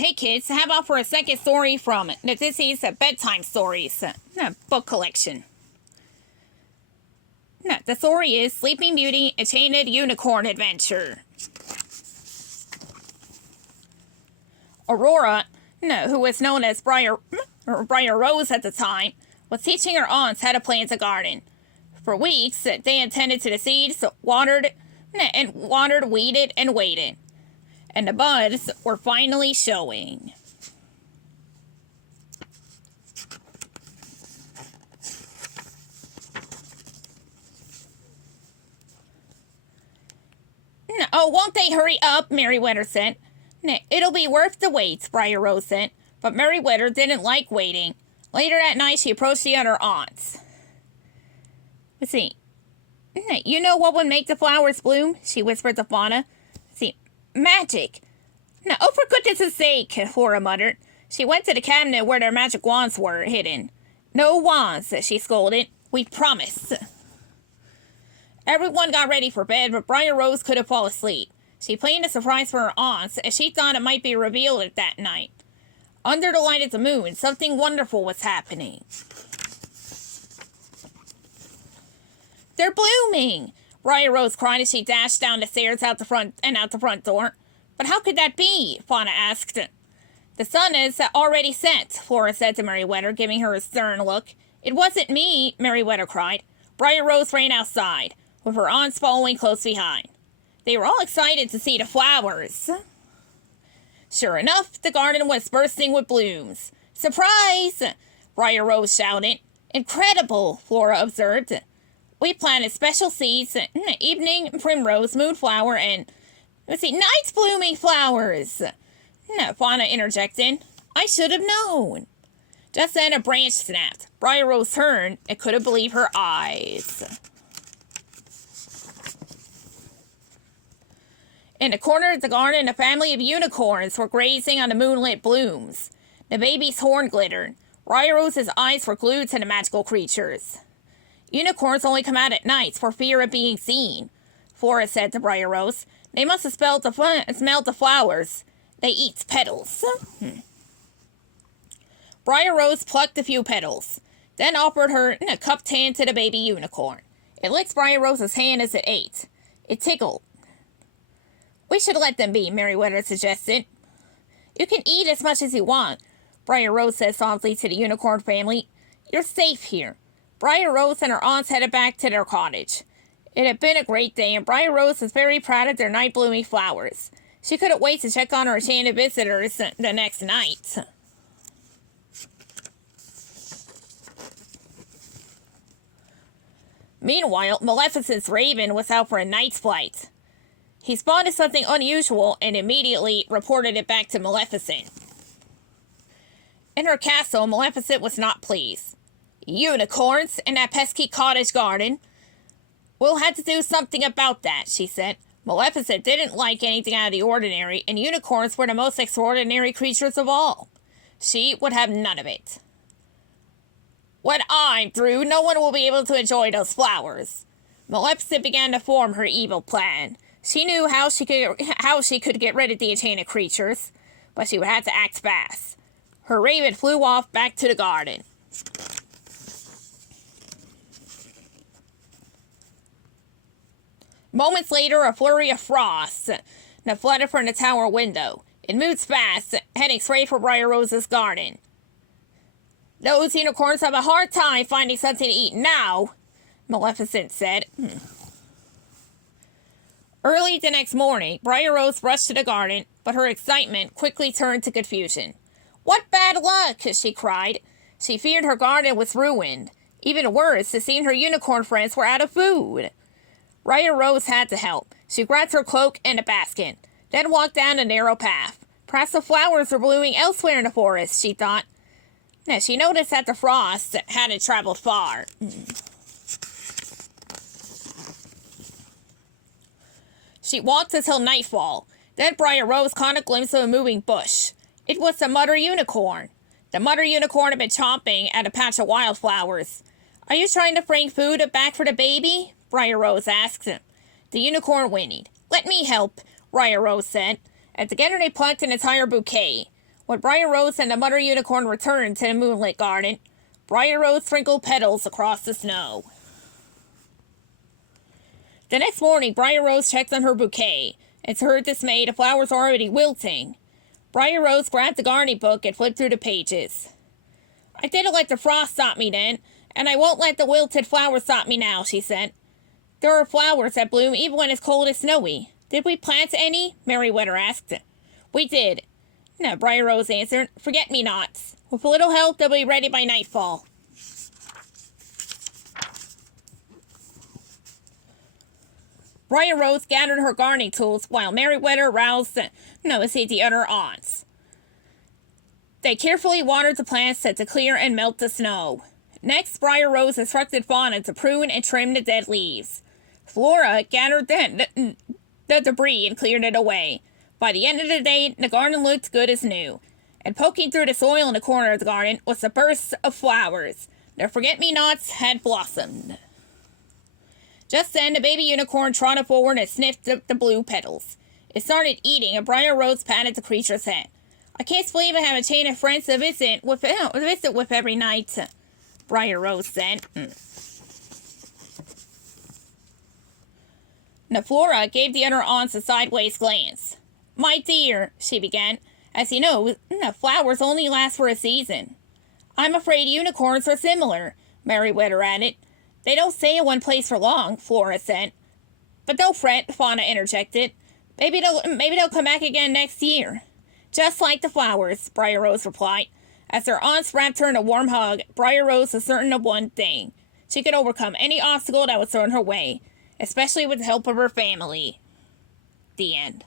Hey kids, how about for a second story from Disney's Bedtime Stories book collection? The story is Sleeping Beauty, Enchanted Unicorn Adventure. Aurora, who was known as Briar Rose at the time, was teaching her aunts how to plant a garden. For weeks, they attended to the seeds, watered, weeded, and waited. And the buds were finally showing. Oh, won't they hurry up? Merrywether said. It'll be worth the wait, Briar Rose said. But Merrywether didn't like waiting. Later that night, she approached the other aunts. Let's see. You know what would make the flowers bloom? She whispered to Fauna. Magic. Oh, for goodness' sake, Flora muttered. She went to the cabinet where their magic wands were hidden. No wands, she scolded. We promise. Everyone got ready for bed, but Briar Rose couldn't fall asleep. She planned a surprise for her aunts, as she thought it might be revealed that night. Under the light of the moon, something wonderful was happening. They're blooming! Briar Rose cried as she dashed down the stairs out the front door. But how could that be? Fauna asked. The sun is already set, Flora said to Merrywether, giving her a stern look. It wasn't me, Merrywether cried. Briar Rose ran outside, with her aunts following close behind. They were all excited to see the flowers. Sure enough, the garden was bursting with blooms. Surprise! Briar Rose shouted. Incredible, Flora observed. We planted special seeds, evening primrose, moonflower, and night blooming flowers. Fauna interjected. I should have known. Just then a branch snapped. Briar Rose turned and couldn't believe her eyes. In the corner of the garden, a family of unicorns were grazing on the moonlit blooms. The baby's horn glittered. Briar Rose's eyes were glued to the magical creatures. Unicorns only come out at night for fear of being seen, Flora said to Briar Rose. They must have smelled the flowers. They eat petals. Briar Rose plucked a few petals, then offered her a cupped hand to the baby unicorn. It licked Briar Rose's hand as it ate. It tickled. We should let them be, Merrywether suggested. You can eat as much as you want, Briar Rose said softly to the unicorn family. You're safe here. Briar Rose and her aunts headed back to their cottage. It had been a great day, and Briar Rose was very proud of their night-blooming flowers. She couldn't wait to check on her enchanted visitors the next night. Meanwhile, Maleficent's raven was out for a night's flight. He spotted something unusual and immediately reported it back to Maleficent. In her castle, Maleficent was not pleased. Unicorns in that pesky cottage garden. We'll have to do something about that, she said. Maleficent didn't like anything out of the ordinary, and unicorns were the most extraordinary creatures of all. She would have none of it. When I'm through, no one will be able to enjoy those flowers. Maleficent began to form her evil plan. She knew how she could get rid of the enchanted creatures, but she would have to act fast. Her raven flew off back to the garden. Moments later, a flurry of frost flooded from the tower window. It moved fast, heading straight for Briar Rose's garden. Those unicorns have a hard time finding something to eat now, Maleficent said. Early the next morning, Briar Rose rushed to the garden, but her excitement quickly turned to confusion. What bad luck, she cried. She feared her garden was ruined. Even worse, it seemed her unicorn friends were out of food. Briar Rose had to help. She grabbed her cloak and a basket, then walked down a narrow path. Perhaps the flowers were blooming elsewhere in the forest, she thought. She noticed that the frost hadn't traveled far. She walked until nightfall. Then Briar Rose caught a glimpse of a moving bush. It was the mother unicorn. The mother unicorn had been chomping at a patch of wildflowers. Are you trying to bring food back for the baby? Briar Rose asked. The unicorn whinnied. Let me help, Briar Rose said. And together they plucked an entire bouquet. When Briar Rose and the mother unicorn returned to the moonlit garden, Briar Rose sprinkled petals across the snow. The next morning, Briar Rose checked on her bouquet, and to her dismay, the flowers were already wilting. Briar Rose grabbed the gardening book and flipped through the pages. I didn't let the frost stop me then, and I won't let the wilted flowers stop me now, she said. There are flowers that bloom even when it's cold and snowy. Did we plant any? Merrywether asked. We did. No, Briar Rose answered. Forget-me-nots. With a little help, they'll be ready by nightfall. Briar Rose gathered her gardening tools while Merrywether roused noticed the other aunts. They carefully watered the plants to clear and melt the snow. Next, Briar Rose instructed Fauna to prune and trim the dead leaves. Flora gathered the debris and cleared it away. By the end of the day, the garden looked good as new. And poking through the soil in the corner of the garden was a burst of flowers. The forget-me-nots had blossomed. Just then, the baby unicorn trotted forward and sniffed the blue petals. It started eating, and Briar Rose patted the creature's head. I can't believe I have a chain of friends to visit with every night, Briar Rose said. Now Flora gave the other aunts a sideways glance. My dear, she began, as you know, the flowers only last for a season. I'm afraid unicorns are similar, Merrywether added. They don't stay in one place for long, Flora said. But don't fret, Fauna interjected. Maybe they'll come back again next year. Just like the flowers, Briar Rose replied. As her aunts wrapped her in a warm hug, Briar Rose was certain of one thing. She could overcome any obstacle that was thrown her way, especially with the help of her family. The end.